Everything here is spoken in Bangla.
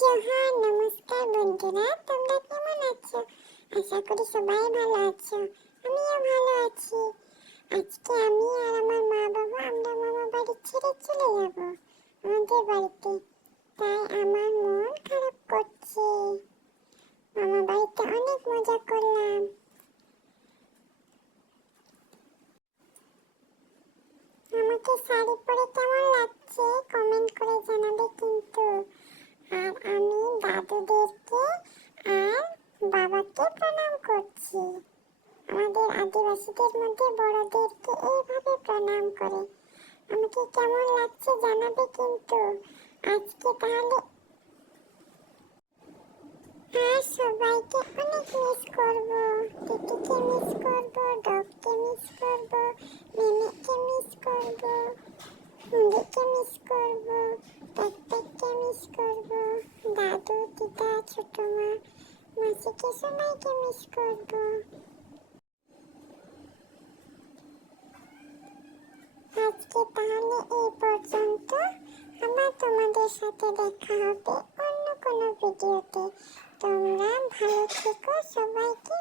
জোহার নমস্কার বন্ধুরা, তোমরা কেমন আছো? আশা করি সবাই ভালো আছো, আমিও ভালো আছি। আজকে আমি আর আমার মা বাবা, আমরা মামা বাড়ি ছেড়ে চলে যাব আমাদের বাড়িতে। তাই আমার মন খারাপ করছে। মামা বাড়িতে অনেক মজা করলাম। আমাকে শাড়ি পরে কেমন লাগছে কমেন্ট করে জানাবে কিন্তু আর আমি দাদুদেরকে আর বাবাকে প্রণাম করছি। আমাদের আদিবাসীদের মধ্যে বড়দেরকে এইভাবে প্রণাম করে। আমাকে কেমন লাগছে জানাবে কিন্তু। আজকে তাহলে আর সবাইকে অনেক ছোট দিদা ছোট মা মাসিকে সবাইকে মিস করব। আজকে তাহলে এই পর্যন্ত। আবার তোমাদের সাথে দেখা হবে অন্য কোনো ভিডিওতে। তোমরা ভালো থেকো, সবাইকে